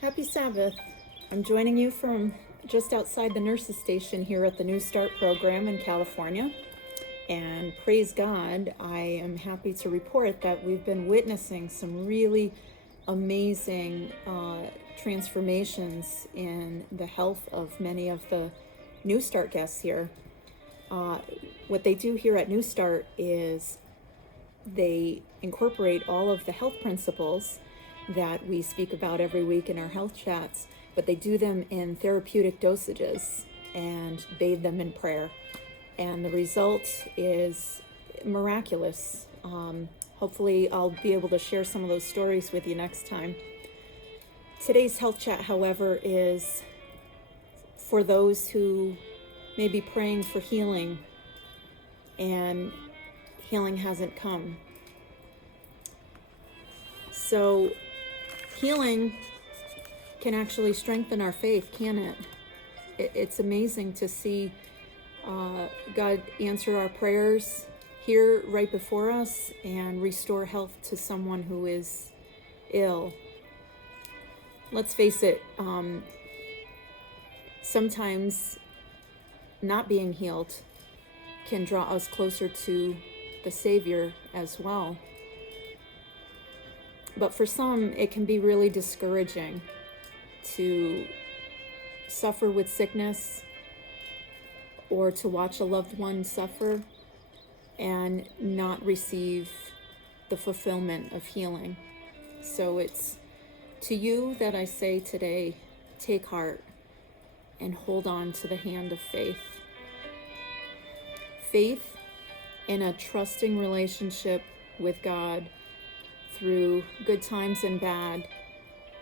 Happy Sabbath. I'm joining you from just outside the nurses station here at the New Start program in California. And praise God, I am happy to report that we've been witnessing some really amazing transformations in the health of many of the New Start guests here. What they do here at New Start is they incorporate all of the health principles that we speak about every week in our health chats, but they do them in therapeutic dosages and bathe them in prayer. And the result is miraculous. Hopefully I'll be able to share some of those stories with you next time. Today's health chat, however, is for those who may be praying for healing and healing hasn't come. So healing can actually strengthen our faith, can it? It's amazing to see God answer our prayers here right before us and restore health to someone who is ill. Let's face it, sometimes not being healed can draw us closer to the Savior as well. But for some, it can be really discouraging to suffer with sickness or to watch a loved one suffer and not receive the fulfillment of healing. So it's to you that I say today, take heart and hold on to the hand of faith. Faith in a trusting relationship with God through good times and bad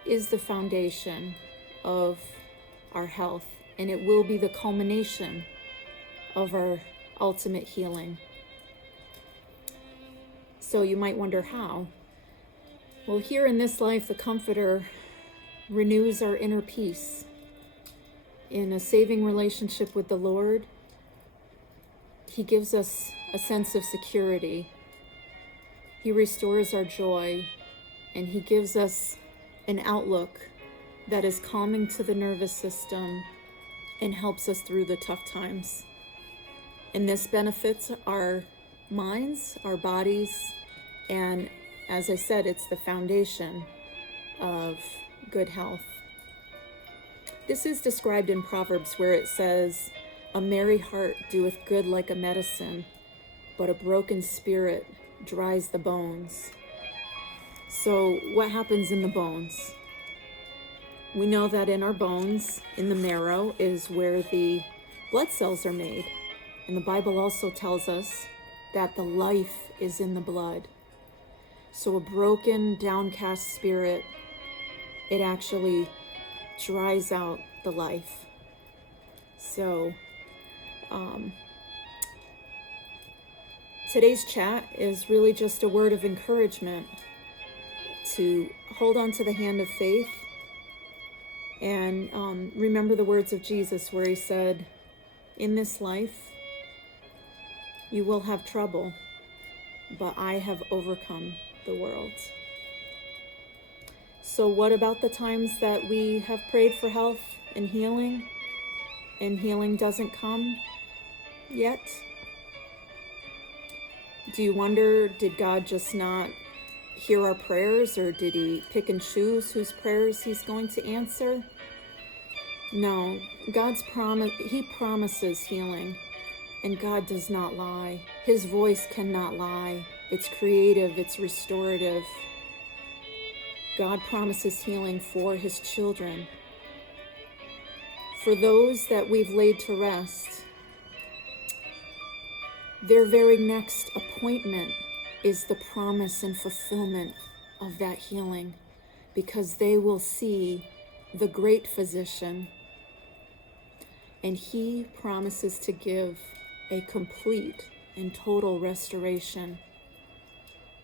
is the foundation of our health, and it will be the culmination of our ultimate healing. So you might wonder how. Well, here in this life, the Comforter renews our inner peace. In a saving relationship with the Lord, He gives us a sense of security. He restores our joy, and He gives us an outlook that is calming to the nervous system and helps us through the tough times. And this benefits our minds, our bodies, and as I said, it's the foundation of good health. This is described in Proverbs where it says, "A merry heart doeth good like a medicine, but a broken spirit dries the bones." So what happens in the bones? We know that in our bones, in the marrow, is where the blood cells are made. And the Bible also tells us that the life is in the blood. So a broken, downcast spirit, it actually dries out the life. So today's chat is really just a word of encouragement to hold on to the hand of faith and remember the words of Jesus where He said, "In this life, you will have trouble, but I have overcome the world." So what about the times that we have prayed for health and healing doesn't come yet? Do you wonder, did God just not hear our prayers, or did He pick and choose whose prayers He's going to answer? No, He promises healing, and God does not lie. His voice cannot lie. It's creative, it's restorative. God promises healing for His children. For those that we've laid to rest, their very next appointment is the promise and fulfillment of that healing, because they will see the great physician, and He promises to give a complete and total restoration.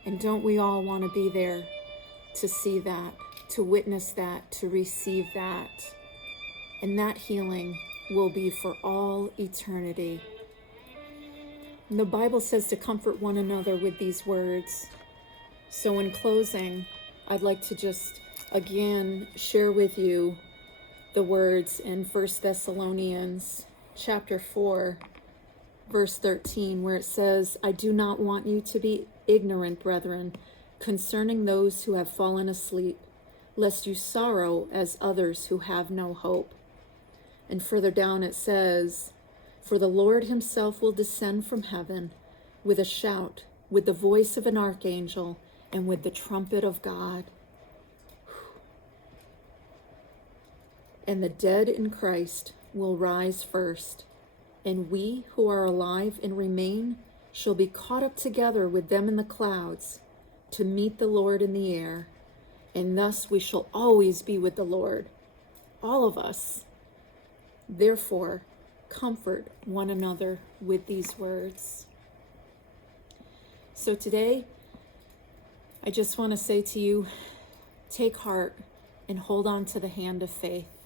And don't we all want to be there to see that, to witness that, to receive that? And that healing will be for all eternity. And the Bible says to comfort one another with these words. So in closing, I'd like to just again share with you the words in 1 Thessalonians chapter 4, verse 13, where it says, I do not want you to be ignorant, brethren, concerning those who have fallen asleep, lest you sorrow as others who have no hope. And further down it says, for the Lord himself will descend from heaven with a shout, with the voice of an archangel, and with the trumpet of God. And the dead in Christ will rise first, and we who are alive and remain shall be caught up together with them in the clouds to meet the Lord in the air, and thus we shall always be with the Lord, all of us. Therefore, comfort one another with these words. So today, I just want to say to you, take heart and hold on to the hand of faith.